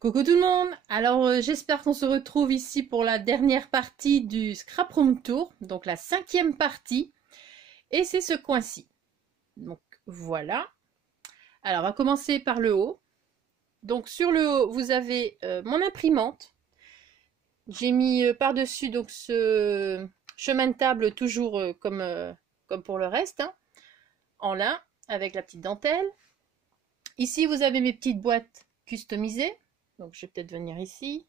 Coucou tout le monde! Alors j'espère qu'on se retrouve ici pour la dernière partie du Scrap Room Tour, donc la 5e partie, et c'est ce coin-ci. Donc voilà. Alors on va commencer par le haut. Donc sur le haut vous avez mon imprimante. J'ai mis par-dessus donc ce chemin de table toujours comme pour le reste, hein, en lin avec la petite dentelle. Ici vous avez mes petites boîtes customisées. Donc je vais peut-être venir ici.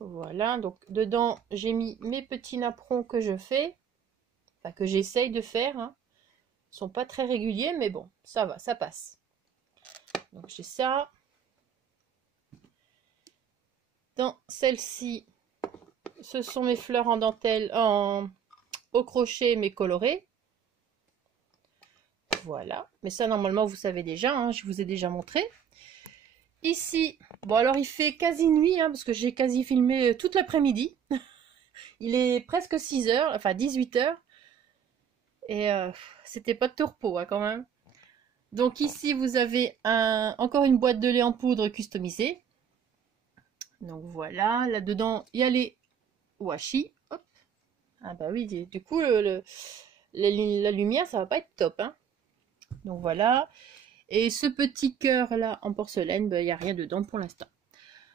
Voilà, donc dedans j'ai mis mes petits napperons que je fais, enfin que j'essaye de faire, hein. Ils sont pas très réguliers, mais bon, ça va, ça passe. Donc j'ai ça. Dans celle-ci, ce sont mes fleurs en dentelle, au crochet, mais colorées. Voilà, mais ça normalement vous savez déjà, hein, je vous ai déjà montré. Ici, bon alors il fait quasi nuit, hein, parce que j'ai quasi filmé toute l'après-midi. Il est presque 6 heures, enfin 18 heures. Et c'était pas de tourpeau, hein, quand même. Donc ici, vous avez encore une boîte de lait en poudre customisée. Donc voilà, là-dedans, il y a les washi. Hop. Ah bah oui, du coup, la lumière, ça va pas être top, hein. Donc voilà. Et ce petit cœur là en porcelaine, bah, il n'y a rien dedans pour l'instant.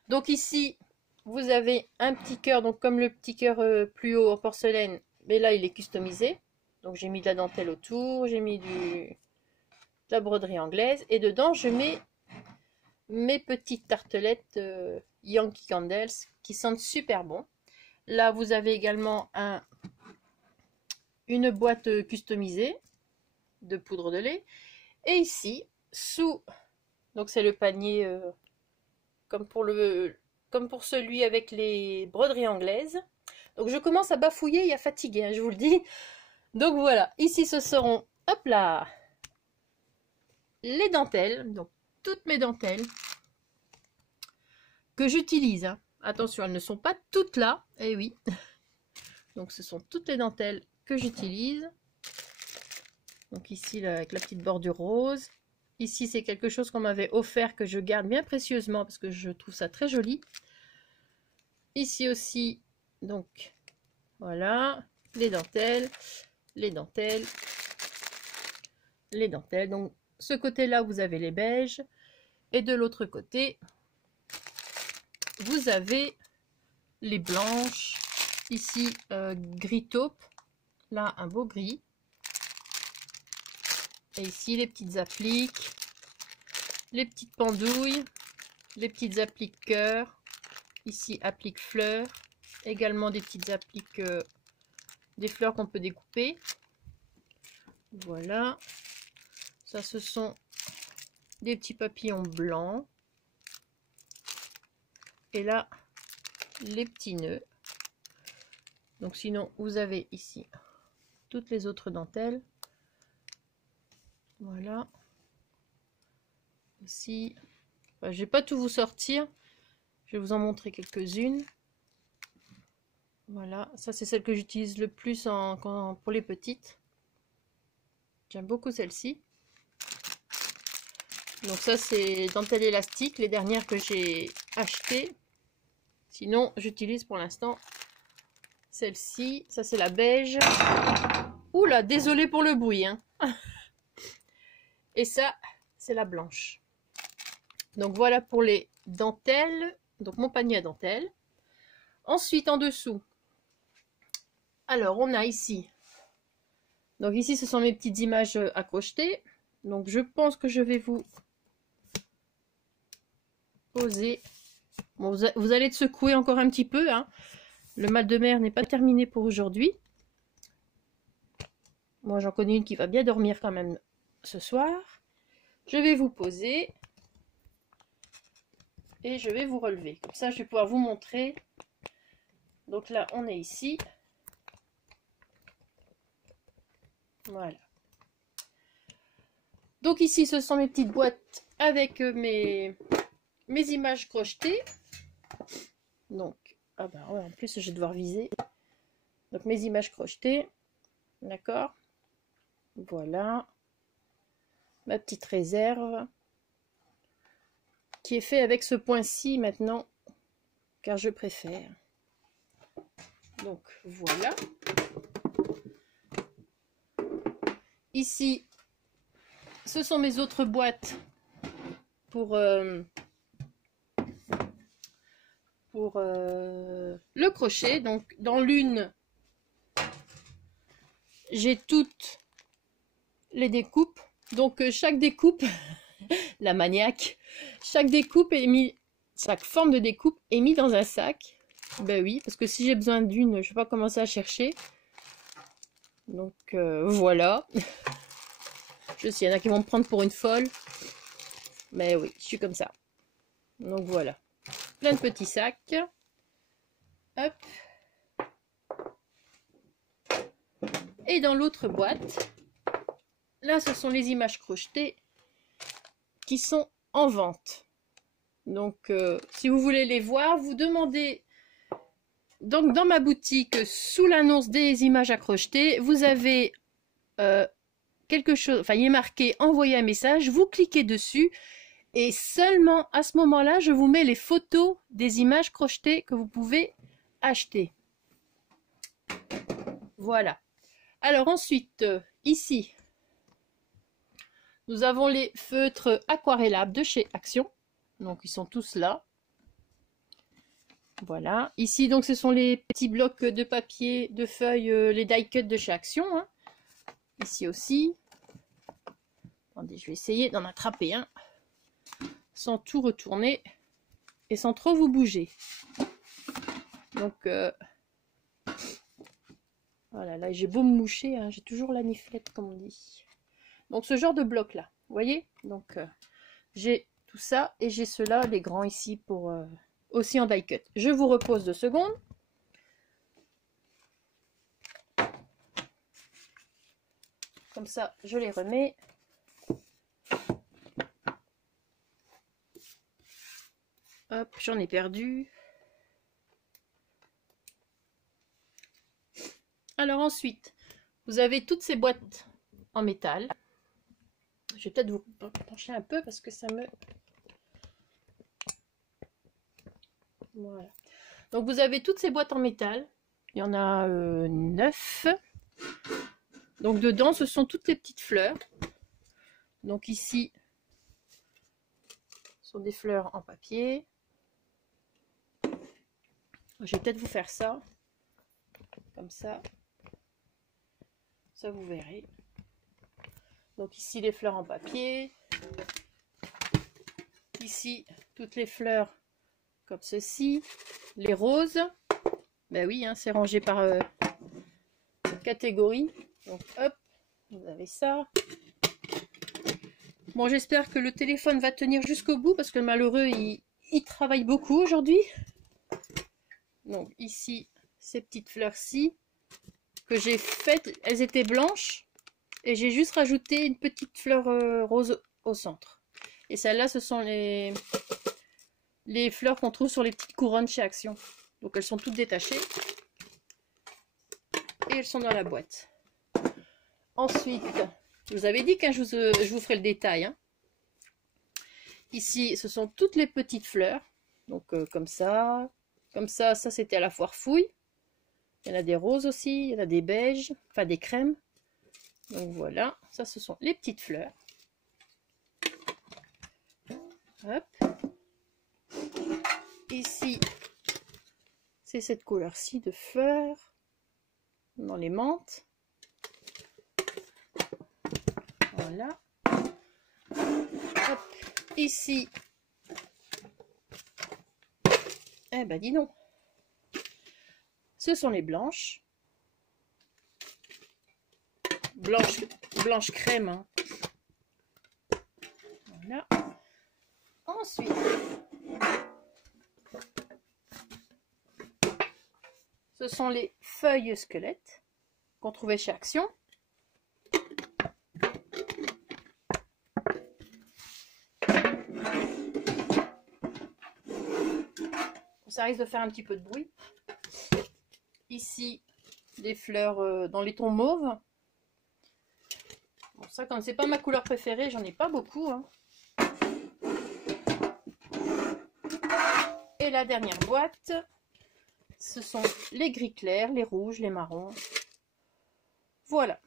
Donc ici, vous avez un petit cœur, donc comme le petit cœur plus haut en porcelaine, mais là, il est customisé. Donc j'ai mis de la dentelle autour, j'ai mis de la broderie anglaise, et dedans, je mets mes petites tartelettes Yankee Candles qui sentent super bon. Là, vous avez également une boîte customisée de poudre de lait. Et ici, donc c'est le panier comme pour celui avec les broderies anglaises. Donc je commence à bafouiller et à fatiguer, hein, je vous le dis. Donc voilà, ici ce seront, hop là, les dentelles, donc toutes mes dentelles que j'utilise, hein. Attention, elles ne sont pas toutes là, eh oui. Donc ce sont toutes les dentelles que j'utilise. Donc ici là, avec la petite bordure rose. Ici c'est quelque chose qu'on m'avait offert que je garde bien précieusement parce que je trouve ça très joli. Ici aussi, donc voilà, les dentelles, les dentelles, les dentelles. Donc ce côté-là vous avez les beiges et de l'autre côté vous avez les blanches. Ici gris taupe, là un beau gris. Et ici les petites appliques, les petites pendouilles, les petites appliques cœur, ici applique fleurs, également des petites appliques, des fleurs qu'on peut découper. Voilà, ça ce sont des petits papillons blancs. Et là, les petits nœuds. Donc sinon, vous avez ici toutes les autres dentelles. Voilà. Ici, enfin, je vais pas tout vous sortir. Je vais vous en montrer quelques-unes. Voilà, ça c'est celle que j'utilise le plus pour les petites. J'aime beaucoup celle-ci. Donc ça c'est dentelle élastique, les dernières que j'ai achetées. Sinon j'utilise pour l'instant celle-ci. Ça c'est la beige. Oula, désolé pour le bruit, hein. Et ça c'est la blanche. Donc voilà pour les dentelles. Donc mon panier à dentelles. Ensuite en dessous. Alors on a ici. Donc ici ce sont mes petites images à crocheter. Donc je pense que je vais vous poser. Bon, vous allez te secouer encore un petit peu, hein. Le mal de mer n'est pas terminé pour aujourd'hui. Moi j'en connais une qui va bien dormir quand même ce soir. Je vais vous poser et je vais vous relever. Comme ça je vais pouvoir vous montrer. Donc là on est ici. Voilà. Donc ici ce sont mes petites boîtes avec mes images crochetées. Donc, ah ben ouais, en plus je vais devoir viser. Donc mes images crochetées. D'accord. Voilà. Ma petite réserve. qui est fait avec ce point-ci maintenant, car je préfère. Donc voilà. Ici, ce sont mes autres boîtes pour le crochet. Donc dans l'une, j'ai toutes les découpes. Donc chaque découpe, la maniaque, chaque forme de découpe est mise dans un sac. Ben oui, parce que si j'ai besoin d'une, je ne vais pas commencer à chercher. Donc voilà. Je sais, il y en a qui vont me prendre pour une folle. Mais oui, je suis comme ça. Donc voilà. Plein de petits sacs. Hop. Et dans l'autre boîte, là, ce sont les images crochetées qui sont en vente. Donc, si vous voulez les voir, vous demandez... Donc, dans ma boutique, sous l'annonce des images à crocheter, vous avez quelque chose, enfin, il est marqué « Envoyer un message », vous cliquez dessus et seulement à ce moment-là, je vous mets les photos des images crochetées que vous pouvez acheter. Voilà. Alors ensuite, ici, nous avons les feutres aquarellables de chez Action. Donc, ils sont tous là. Voilà. Ici, donc, ce sont les petits blocs de papier, de feuilles, les die cut de chez Action. Hein. Ici aussi. Attendez, je vais essayer d'en attraper un. Sans tout retourner. Et sans trop vous bouger. Donc, voilà, là, j'ai beau me moucher, hein, j'ai toujours la niflette, comme on dit. Donc, ce genre de bloc-là, vous voyez. Donc, j'ai tout ça et j'ai ceux-là, les grands ici, pour... aussi en die cut. Je vous repose 2 secondes. Comme ça, je les remets. Hop, j'en ai perdu. Alors ensuite, vous avez toutes ces boîtes en métal. Je vais peut-être vous pencher un peu parce que ça me... Voilà. Donc vous avez toutes ces boîtes en métal. Il y en a 9. Donc dedans, ce sont toutes les petites fleurs. Donc ici, ce sont des fleurs en papier. Je vais peut-être vous faire ça. Comme ça. Ça, vous verrez. Donc ici, les fleurs en papier. Ici, toutes les fleurs comme ceci. Les roses. Ben oui, hein, c'est rangé par catégorie. Donc hop, vous avez ça. Bon, j'espère que le téléphone va tenir jusqu'au bout parce que le malheureux, il travaille beaucoup aujourd'hui. Donc ici, ces petites fleurs-ci que j'ai faites, elles étaient blanches et j'ai juste rajouté une petite fleur rose au centre. Et celles-là, ce sont les fleurs qu'on trouve sur les petites couronnes chez Action. Donc elles sont toutes détachées et elles sont dans la boîte. Ensuite, je vous avais dit que je vous ferai le détail. Hein. Ici, ce sont toutes les petites fleurs. Donc comme ça, ça c'était à la foire fouille. Il y en a des roses aussi, il y en a des beiges, enfin des crèmes. Donc voilà, ça ce sont les petites fleurs. Hop. Ici, c'est cette couleur-ci de fleurs dans les menthes. Voilà. Hop. Ici, eh ben dis donc, ce sont les blanches. Blanche crème. Hein. Voilà. Ensuite, ce sont les feuilles squelettes qu'on trouvait chez Action. Ça risque de faire un petit peu de bruit. Ici, des fleurs dans les tons mauves. Bon, ça, comme c'est pas ma couleur préférée, j'en ai pas beaucoup. Hein. Et la dernière boîte, ce sont les gris clairs, les rouges, les marrons. Voilà.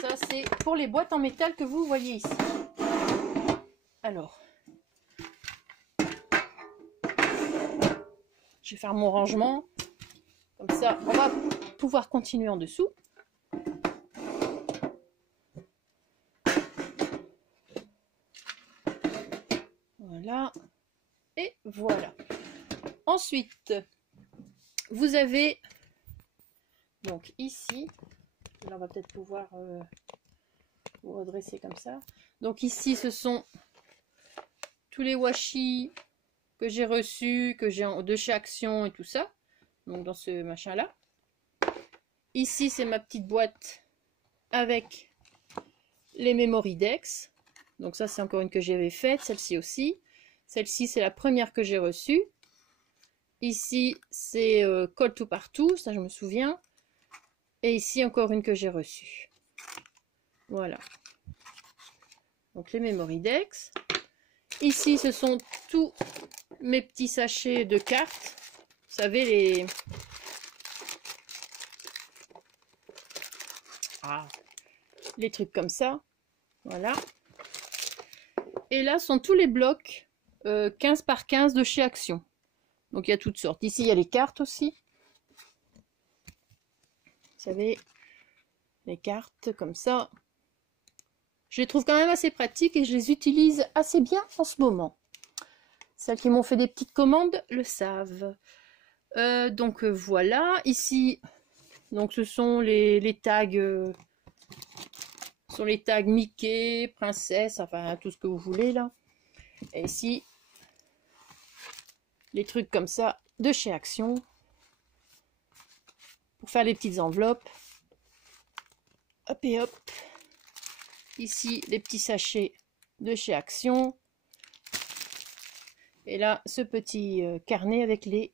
Ça, c'est pour les boîtes en métal que vous voyez ici. Alors, je vais faire mon rangement. Comme ça, on va pouvoir continuer en dessous. Voilà. Et voilà. Ensuite, vous avez donc ici, là on va peut-être pouvoir vous redresser comme ça. Donc ici, ce sont tous les washi que j'ai reçus, que j'ai de chez Action et tout ça. Donc dans ce machin là. Ici, c'est ma petite boîte avec les Memory Dex. Donc ça, c'est encore une que j'avais faite. Celle-ci aussi. Celle-ci, c'est la première que j'ai reçue. Ici, c'est Call to Partout. Ça, je me souviens. Et ici, encore une que j'ai reçue. Voilà. Donc les Memory Dex. Ici, ce sont tous mes petits sachets de cartes. Vous savez, les... les trucs comme ça. Voilà. Et là sont tous les blocs 15 par 15 de chez Action. Donc il y a toutes sortes. Ici il y a les cartes aussi. Vous savez, les cartes comme ça. Je les trouve quand même assez pratiques et je les utilise assez bien en ce moment. Celles qui m'ont fait des petites commandes le savent. Donc voilà. Ici, donc ce sont les tags. Sont les tags Mickey, princesse, enfin tout ce que vous voulez là. Et ici, les trucs comme ça de chez Action. Pour faire les petites enveloppes. Hop et hop. Ici, les petits sachets de chez Action. Et là, ce petit carnet avec les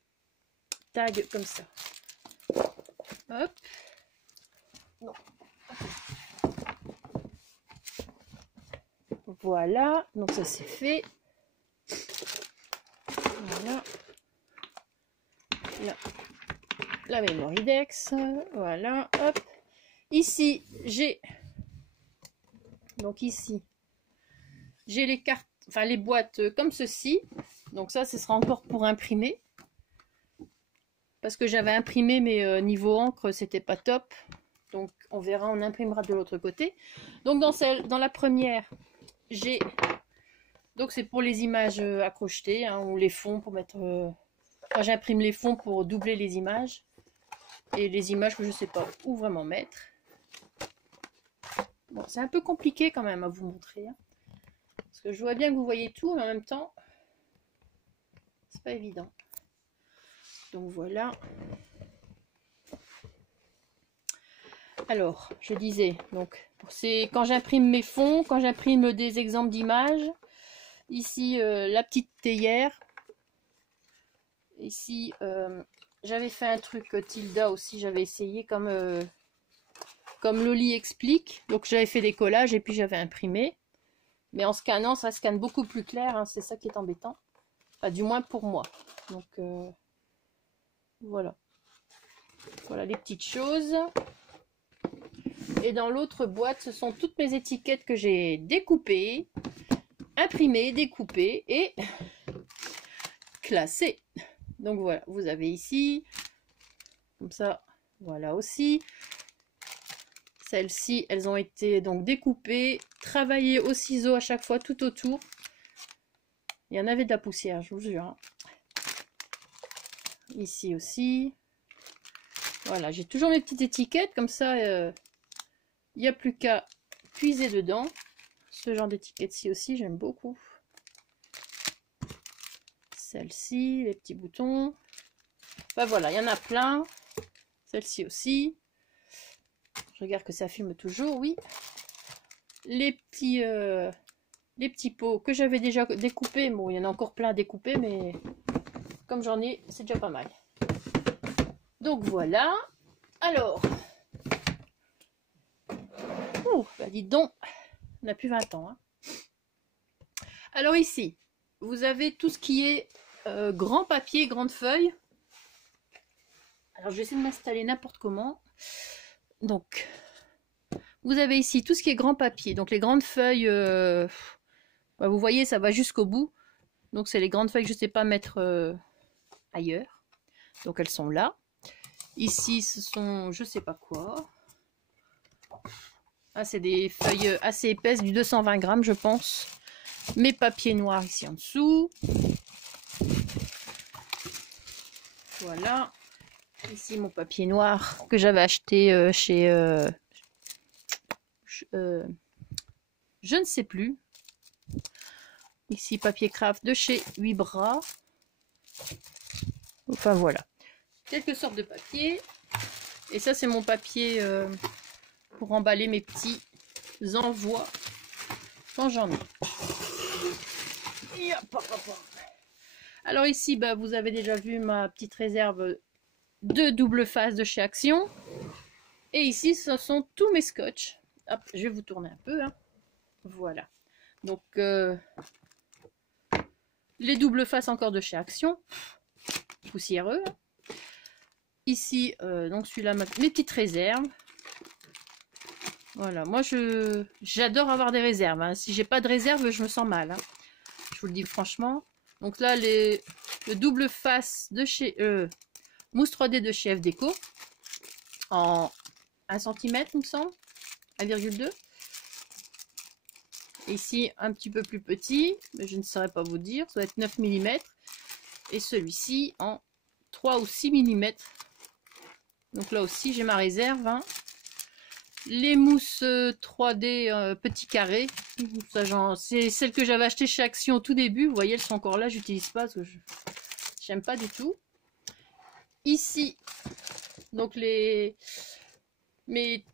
tags comme ça. Hop. Non. Voilà, donc ça c'est fait. Voilà. Là, la Memory Dex. Voilà, hop. Ici, j'ai... Donc ici, j'ai les cartes, enfin les boîtes comme ceci. Donc ça, ce sera encore pour imprimer. Parce que j'avais imprimé, mais niveau encre, c'était pas top. Donc on verra, on imprimera de l'autre côté. Donc dans la première, j'ai... Donc c'est pour les images à crocheter, hein, ou les fonds pour mettre... Enfin, j'imprime les fonds pour doubler les images. Et les images que je sais pas où vraiment mettre. Bon, c'est un peu compliqué quand même à vous montrer. Hein, parce que je vois bien que vous voyez tout, mais en même temps, c'est pas évident. Donc voilà. Alors, je disais, donc c'est quand j'imprime mes fonds, quand j'imprime des exemples d'images. Ici, la petite théière. Ici, j'avais fait un truc Tilda aussi, j'avais essayé comme Loli explique. Donc j'avais fait des collages et puis j'avais imprimé. Mais en scannant, ça scanne beaucoup plus clair, hein, c'est ça qui est embêtant. Enfin, du moins pour moi. Donc voilà. Voilà les petites choses. Et dans l'autre boîte, ce sont toutes mes étiquettes que j'ai découpées, imprimées, découpées et classées. Donc voilà, vous avez ici, comme ça, voilà aussi. Celles-ci, elles ont été donc découpées, travaillées au ciseau à chaque fois tout autour. Il y en avait de la poussière, je vous jure. Hein. Ici aussi. Voilà, j'ai toujours mes petites étiquettes, comme ça, il n'y a plus qu'à puiser dedans. Ce genre d'étiquette-ci aussi, j'aime beaucoup. Celle-ci, les petits boutons. Ben voilà, il y en a plein. Celle-ci aussi. Je regarde que ça filme toujours, oui. Les petits pots que j'avais déjà découpés. Bon, il y en a encore plein à découper, mais comme j'en ai, c'est déjà pas mal. Donc voilà. Alors. Ouh, bah dites donc, on n'a plus 20 ans. Hein. Alors ici, vous avez tout ce qui est grand papier, grande feuille. Alors je vais essayer de m'installer n'importe comment. Donc, vous avez ici tout ce qui est grand papier. Donc les grandes feuilles, bah, vous voyez, ça va jusqu'au bout. Donc c'est les grandes feuilles que je ne sais pas mettre ailleurs. Donc elles sont là. Ici, ce sont, je sais pas quoi. Ah, c'est des feuilles assez épaisses, du 220 grammes, je pense. Mes papiers noirs ici en dessous. Voilà. Ici, mon papier noir que j'avais acheté chez... je ne sais plus. Ici, papier craft de chez 8 bras. Enfin, voilà. Quelques sortes de papier. Et ça, c'est mon papier pour emballer mes petits envois quand j'en ai. Alors ici, bah, vous avez déjà vu ma petite réserve de double face de chez Action. Et ici, ce sont tous mes scotch. Hop, je vais vous tourner un peu. Hein. Voilà. Donc, les double faces encore de chez Action. Poussiéreux. Ici, donc celui-là, mes petites réserves. Voilà, moi j'adore avoir des réserves. Hein. Si j'ai pas de réserve, je me sens mal. Hein. Je vous le dis franchement. Donc là, le double face de chez mousse 3D de chez F Déco en 1 cm, il me semble, 1,2. Ici, un petit peu plus petit, mais je ne saurais pas vous dire, ça doit être 9 mm. Et celui-ci en 3 ou 6 mm. Donc là aussi, j'ai ma réserve. Hein. Les mousses 3D petits carrés, c'est celles que j'avais achetées chez Action au tout début. Vous voyez, elles sont encore là, j'utilise pas parce que j'aime pas du tout. Ici, donc mes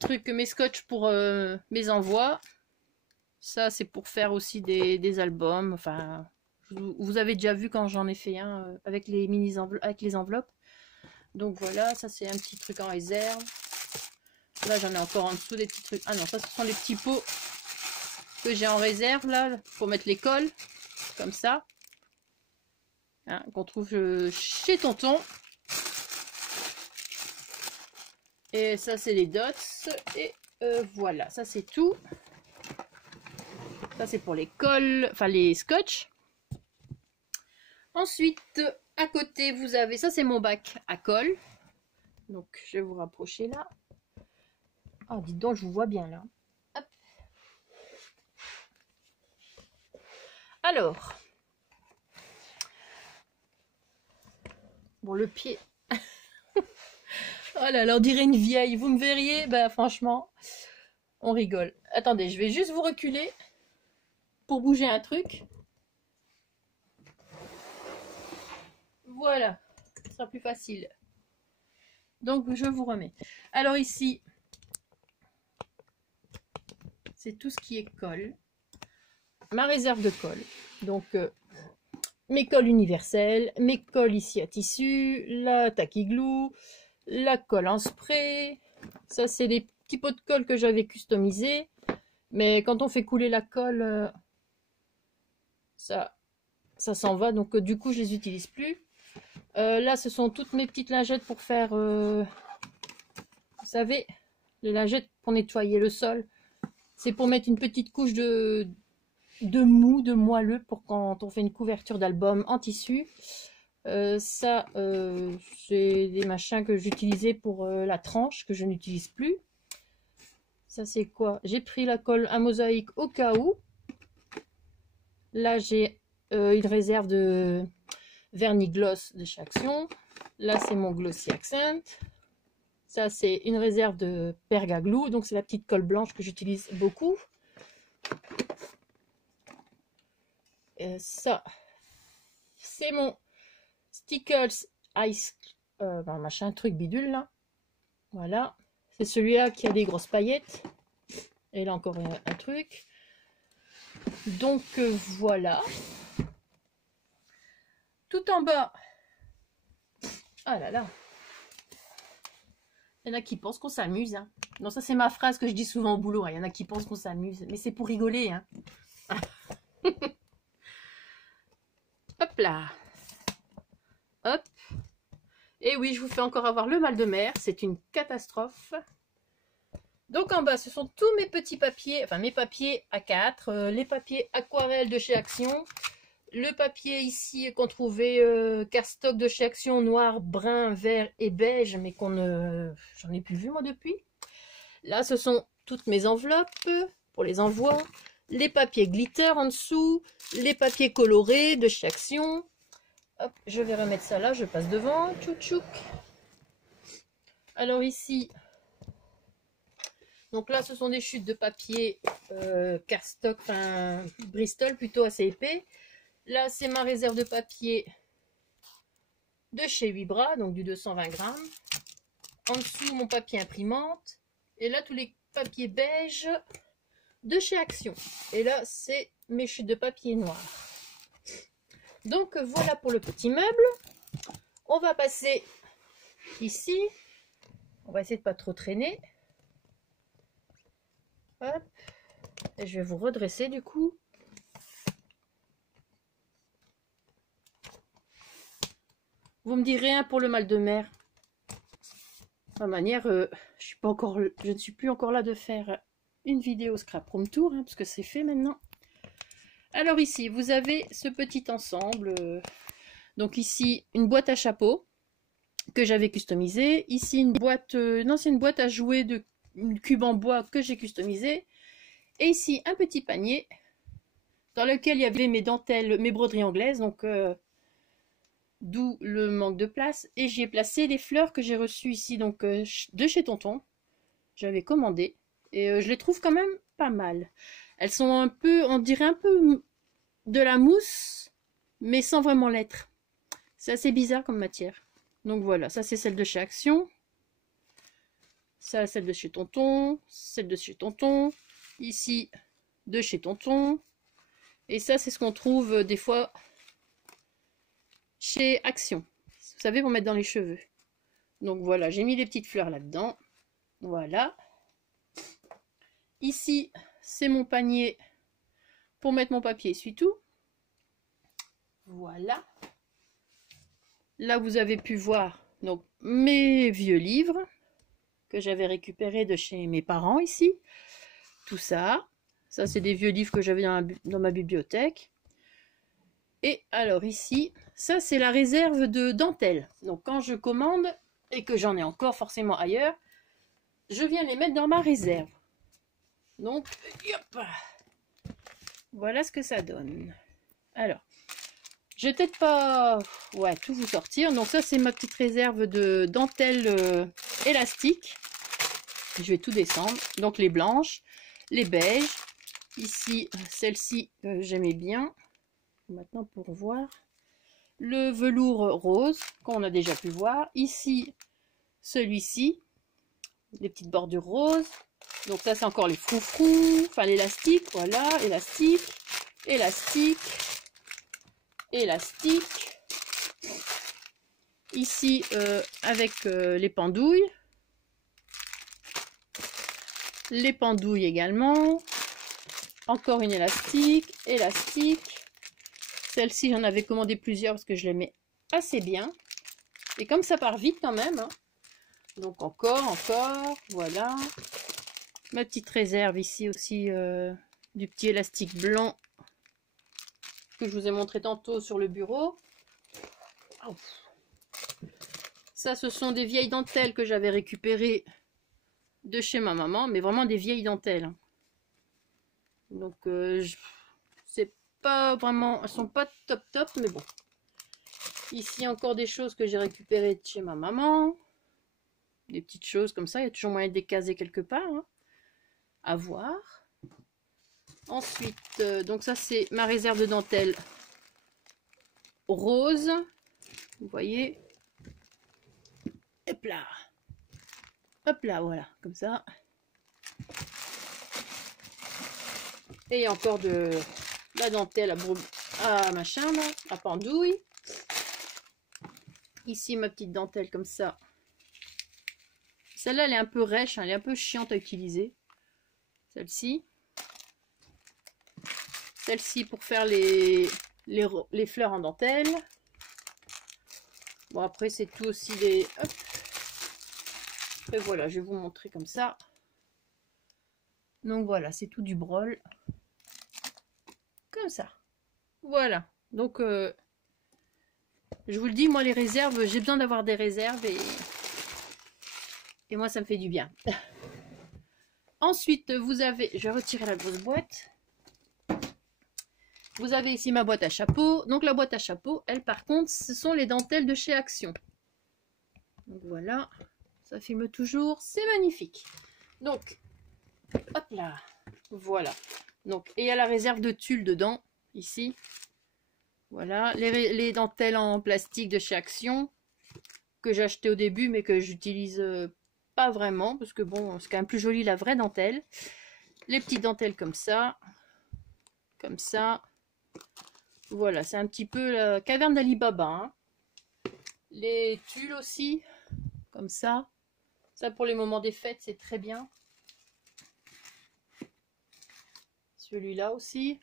trucs, mes scotch pour mes envois. Ça, c'est pour faire aussi des albums. Enfin, vous avez déjà vu quand j'en ai fait un avec les mini avec les enveloppes. Donc voilà, ça c'est un petit truc en réserve. Là, j'en ai encore en dessous des petits trucs. Ah non, ça, ce sont les petits pots que j'ai en réserve, là, pour mettre les cols. Comme ça. Hein, qu'on trouve chez Tonton. Et ça, c'est les dots. Et voilà, ça, c'est tout. Ça, c'est pour les cols, enfin, les scotch. Ensuite, à côté, vous avez... Ça, c'est mon bac à colle. Donc, je vais vous rapprocher, là. Ah, dites donc, je vous vois bien là. Hop. Alors. Bon, le pied. Oh là là, on dirait une vieille. Vous me verriez, bah franchement, on rigole. Attendez, je vais juste vous reculer pour bouger un truc. Voilà, ce sera plus facile. Donc, je vous remets. Alors ici... c'est tout ce qui est colle. Ma réserve de colle. Donc, mes colles universelles, mes colles ici à tissu, la tacky glue, la colle en spray. Ça, c'est des petits pots de colle que j'avais customisés. Mais quand on fait couler la colle, ça s'en va. Donc, du coup, je les utilise plus. Là, ce sont toutes mes petites lingettes pour faire, vous savez, les lingettes pour nettoyer le sol. C'est pour mettre une petite couche de mou, de moelleux, pour quand on fait une couverture d'album en tissu. Ça, c'est des machins que j'utilisais pour la tranche, que je n'utilise plus. Ça, c'est quoi? J'ai pris la colle à mosaïque au cas où. Là, j'ai une réserve de vernis gloss de chez Action. Là, c'est mon Glossy Accent. Ça, c'est une réserve de Pergaglou. Donc, c'est la petite colle blanche que j'utilise beaucoup. Ça, c'est mon Stickles Ice, machin, truc bidule, là. Voilà. C'est celui-là qui a des grosses paillettes. Et là, encore un truc. Donc, voilà. Tout en bas. Ah là là. Il y en a qui pensent qu'on s'amuse. Hein. Non, ça c'est ma phrase que je dis souvent au boulot. Hein. Il y en a qui pensent qu'on s'amuse. Mais c'est pour rigoler. Hein. Hop là. Hop. Et oui, je vous fais encore avoir le mal de mer. C'est une catastrophe. Donc en bas, ce sont tous mes petits papiers, enfin mes papiers A4, les papiers aquarelles de chez Action, le papier ici qu'on trouvait cardstock de chez Action, noir, brun, vert et beige, mais j'en ai plus vu moi depuis. Là, ce sont toutes mes enveloppes pour les envois, les papiers glitter en dessous, les papiers colorés de chez Action. Hop, je vais remettre ça là, je passe devant, tchouk tchouk. Alors ici, donc là, ce sont des chutes de papier cardstock, enfin Bristol plutôt assez épais. Là, c'est ma réserve de papier de chez 8 bras, donc du 220 grammes. En dessous, mon papier imprimante. Et là, tous les papiers beige de chez Action. Et là, c'est mes chutes de papier noir. Donc, voilà pour le petit meuble. On va passer ici. On va essayer de pas trop traîner. Hop. Et je vais vous redresser du coup. Vous me direz rien pour le mal de mer. De toute manière, je ne suis plus encore là de faire une vidéo scrap room tour, hein, parce que c'est fait maintenant. Alors ici, vous avez ce petit ensemble. Donc ici, une boîte à chapeau que j'avais customisée. Ici, une ancienne boîte à jouets de une cube en bois que j'ai customisée. Et ici, un petit panier dans lequel il y avait mes dentelles, mes broderies anglaises. Donc, d'où le manque de place. Et j'y ai placé les fleurs que j'ai reçues ici, donc de chez Tonton. J'avais commandé. Et je les trouve quand même pas mal. Elles sont un peu, on dirait un peu de la mousse, mais sans vraiment l'être. C'est assez bizarre comme matière. Donc voilà, ça c'est celle de chez Action. Ça, celle de chez Tonton. Celle de chez Tonton. Ici, de chez Tonton. Et ça, c'est ce qu'on trouve des fois chez Action. Vous savez, pour mettre dans les cheveux. Donc voilà, j'ai mis les petites fleurs là-dedans. Voilà. Ici, c'est mon panier pour mettre mon papier essuie-tout. Voilà. Là, vous avez pu voir donc mes vieux livres que j'avais récupérés de chez mes parents ici. Tout ça. Ça, c'est des vieux livres que j'avais dans ma bibliothèque. Et alors ici, ça, c'est la réserve de dentelle. Donc, quand je commande et que j'en ai encore forcément ailleurs, je viens les mettre dans ma réserve. Donc, hop, voilà ce que ça donne. Alors, je vais peut-être pas tout vous sortir. Donc ça, c'est ma petite réserve de dentelle élastique. Je vais tout descendre. Donc les blanches, les beiges. Ici, celle-ci, j'aimais bien. Maintenant, pour voir. Le velours rose, qu'on a déjà pu voir. Ici, celui-ci. Les petites bordures roses. Donc ça, c'est encore les froufrous. Enfin, l'élastique, voilà. Élastique, élastique, élastique. Ici, avec les pendouilles. Les pendouilles également. Encore une élastique, élastique. Celle-ci, j'en avais commandé plusieurs parce que je l'aimais assez bien. Et comme ça part vite quand même. Hein. Donc encore, voilà. Ma petite réserve ici aussi du petit élastique blanc que je vous ai montré tantôt sur le bureau. Ça, ce sont des vieilles dentelles que j'avais récupérées de chez ma maman, mais vraiment des vieilles dentelles. Donc, c'est pas vraiment, elles sont pas top, mais bon. Ici, encore des choses que j'ai récupérées de chez ma maman. Des petites choses comme ça, il y a toujours moyen de les caser quelque part. Hein. À voir. Ensuite, donc ça, c'est ma réserve de dentelle rose. Vous voyez. Hop là. Hop là, voilà, comme ça. Et encore de la dentelle à machin, là, à pendouille. Ici, ma petite dentelle comme ça. Celle-là, elle est un peu rêche, hein, elle est un peu chiante à utiliser. Celle-ci. Celle-ci pour faire les fleurs en dentelle. Bon, après, c'est tout aussi des... Hop. Et voilà, je vais vous montrer comme ça. Donc voilà, c'est tout du brol. Comme ça. Voilà. Donc, je vous le dis, moi, les réserves, j'ai besoin d'avoir des réserves et moi, ça me fait du bien. Ensuite, vous avez... Je vais retirer la grosse boîte. Vous avez ici ma boîte à chapeau. Donc, la boîte à chapeau, elle, par contre, ce sont les dentelles de chez Action. Donc, voilà. Ça filme toujours. C'est magnifique. Donc, hop là. Voilà. Donc, et il y a la réserve de tulle dedans, ici. Voilà. Les dentelles en plastique de chez Action, que j'ai acheté au début, mais que j'utilise pas vraiment, parce que bon, c'est quand même plus joli la vraie dentelle. Les petites dentelles comme ça. Comme ça. Voilà, c'est un petit peu la caverne d'Ali Baba. Hein. Les tulles aussi, comme ça. Ça, pour les moments des fêtes, c'est très bien. Celui-là aussi.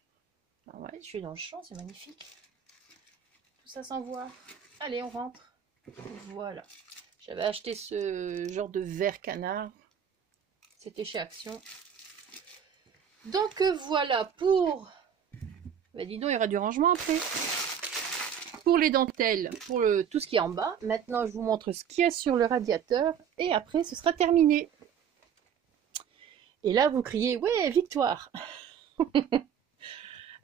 Ah ouais, je suis dans le champ, c'est magnifique. Tout ça s'envoie. Allez, on rentre. Voilà. J'avais acheté ce genre de verre canard. C'était chez Action. Donc voilà pour... Bah, dis donc, il y aura du rangement après. Pour les dentelles, pour tout ce qui est en bas. Maintenant, je vous montre ce qu'il y a sur le radiateur. Et après, ce sera terminé. Et là, vous criez, ouais, victoire.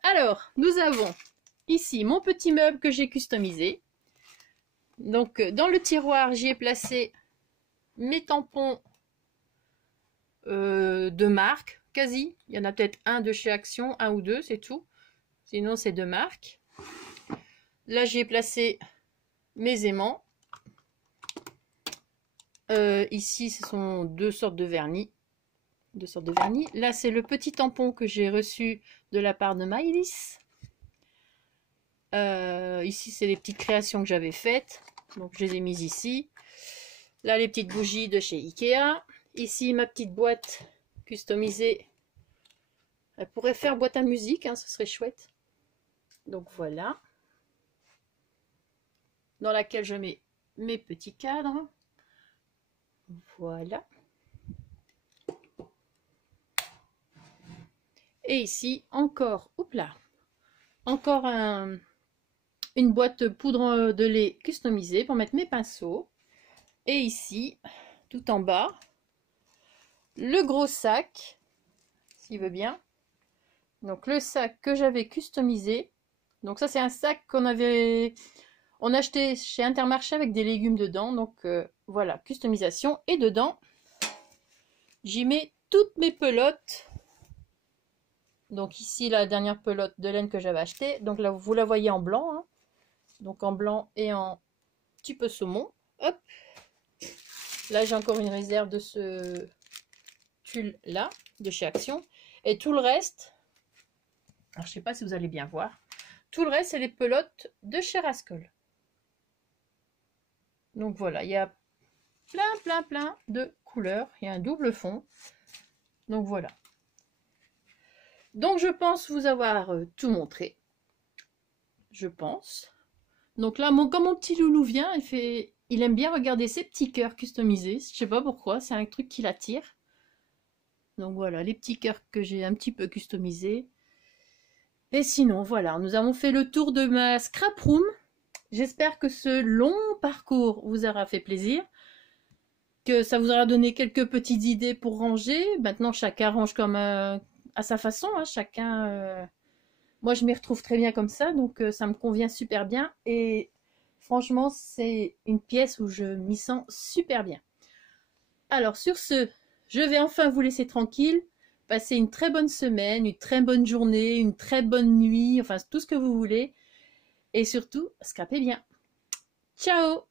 Alors, nous avons ici mon petit meuble que j'ai customisé. Donc, dans le tiroir, j'y ai placé mes tampons de marque, quasi. Il y en a peut-être un de chez Action, un ou deux, c'est tout. Sinon, c'est de marque. Là, j'y ai placé mes aimants. Ici, ce sont deux sortes de vernis. Là, c'est le petit tampon que j'ai reçu de la part de Maïlis. Ici, c'est les petites créations que j'avais faites. Donc, je les ai mises ici. Là, les petites bougies de chez Ikea. Ici, ma petite boîte customisée. Elle pourrait faire boîte à musique, hein, ce serait chouette. Donc, voilà. Dans laquelle je mets mes petits cadres. Voilà. Et ici, encore, encore une boîte poudre de lait customisée pour mettre mes pinceaux. Et ici, tout en bas, le gros sac, s'il veut bien. Donc le sac que j'avais customisé. Donc ça, c'est un sac qu'on avait acheté chez Intermarché avec des légumes dedans. Donc voilà, customisation. Et dedans, j'y mets toutes mes pelotes. Donc ici, la dernière pelote de laine que j'avais achetée. Donc là, vous la voyez en blanc. Hein. Donc en blanc et en petit peu saumon. Hop. Là, j'ai encore une réserve de ce tulle là, de chez Action. Et tout le reste, alors je sais pas si vous allez bien voir. Tout le reste, c'est les pelotes de chez Rascol. Donc voilà, il y a plein de couleurs. Il y a un double fond. Donc voilà. Donc je pense vous avoir tout montré. Je pense. Donc là, comme mon petit loulou vient, il aime bien regarder ses petits cœurs customisés. Je sais pas pourquoi, c'est un truc qui l'attire. Donc voilà, les petits cœurs que j'ai un petit peu customisés. Et sinon, voilà, nous avons fait le tour de ma scrap room. J'espère que ce long parcours vous aura fait plaisir. Que ça vous aura donné quelques petites idées pour ranger. Maintenant, chacun range comme à sa façon. Hein, chacun... Moi, je m'y retrouve très bien comme ça, donc ça me convient super bien. Et franchement, c'est une pièce où je m'y sens super bien. Alors, sur ce, je vais enfin vous laisser tranquille. Passez une très bonne semaine, une très bonne journée, une très bonne nuit, enfin tout ce que vous voulez. Et surtout, scrapez bien. Ciao!